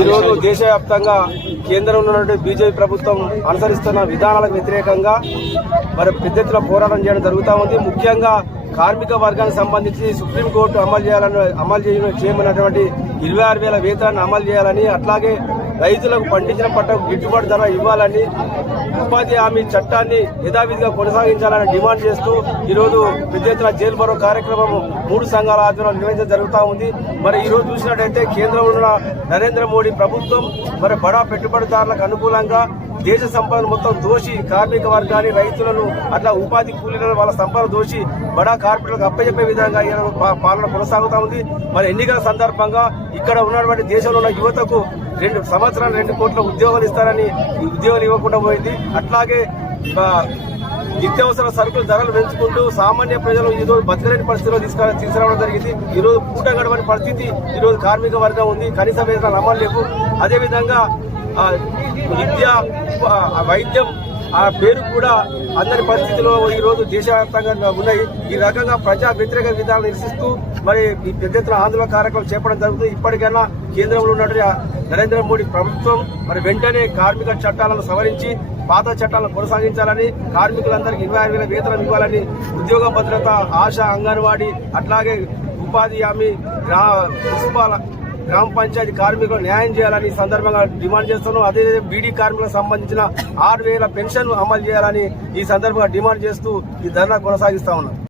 ఈరోజు దేశవ్యాప్తంగా కేంద్రంలో ఉన్నటువంటి బీజేపీ ప్రభుత్వం అనుసరిస్తున్న విధానాలకు వ్యతిరేకంగా మరి పెద్ద ఎత్తున పోరాటం చేయడం జరుగుతూ ఉంది. ముఖ్యంగా కార్మిక వర్గానికి సంబంధించి సుప్రీంకోర్టు అమలు చేయమన్నటువంటి 26,000 వేతనాన్ని అమలు చేయాలని, అట్లాగే రైతులకు పండించిన పంటకు గిట్టుబాటు ధర ఇవ్వాలని, ఉపాధి హామీ చట్టాన్ని యథావిధిగా కొనసాగించాలని డిమాండ్ చేస్తూ ఈరోజు పెద్ద ఎత్తున జైలు భరో కార్యక్రమం 3 సంఘాల ఆధ్వర్యంలో నిర్వహించడం జరుగుతూ ఉంది. మరి ఈ రోజు చూసినట్టయితే కేంద్రంలో ఉన్న నరేంద్ర మోడీ ప్రభుత్వం మరి బడా పెట్టుబడిదారులకు అనుకూలంగా దేశ సంపదను మొత్తం దోషి కార్మిక వర్గాన్ని, రైతులను, అట్లా ఉపాధి కూలీలను వాళ్ళ సంపద దోషి బడా కార్పొరేట్లకు అప్పచెప్పే విధంగా పాలన కొనసాగుతా ఉంది. మరి ఎన్నికల సందర్భంగా ఇక్కడ ఉన్నటువంటి దేశంలో ఉన్న యువతకు 2 సంవత్సరాలు 2 కోట్ల ఉద్యోగాలు ఇస్తారని ఉద్యోగాలు ఇవ్వకుండా పోయింది. అట్లాగే నిత్యావసర సరుకుల ధరలు పెంచుకుంటూ సామాన్య ప్రజలు ఈ రోజు బతకలేని పరిస్థితిలో తీసుకురావడం జరిగింది. ఈ రోజు పూట గడవని పరిస్థితి ఈ రోజు కార్మిక వర్గం ఉంది. కనీస వేతనాలు అమలు లేవు. అదేవిధంగా విద్య, వైద్యం ఆ పేరు కూడా అందరి పరిస్థితిలో ఈ రోజు దేశవ్యాప్తంగా ఉన్నాయి. ఈ రకంగా ప్రజా వ్యతిరేక విధానాలు నిరసిస్తూ మరి ఈ పెద్ద ఎత్తున ఆందోళన కార్యక్రమం చేపట్టడం జరుగుతుంది. ఇప్పటికైనా కేంద్రంలో ఉన్నటువంటి నరేంద్ర మోడీ ప్రభుత్వం మరి వెంటనే కార్మిక చట్టాలను సవరించి పాత చట్టాలను కొనసాగించాలని, కార్మికులందరికీ 26,000 వేతనం ఇవ్వాలని, ఉద్యోగ భద్రత, ఆశా, అంగన్వాడీ, అట్లాగే ఉపాధి హామీ, మున్సిపల్, గ్రామ పంచాయతీ కార్మికులు న్యాయం చేయాలని సందర్భంగా డిమాండ్ చేస్తున్నాం. అదే బీడీ కార్మికులకు సంబంధించిన 6,000 పెన్షన్ అమలు చేయాలని ఈ సందర్భంగా డిమాండ్ చేస్తూ ఈ ధర్నా కొనసాగిస్తా ఉన్నాం.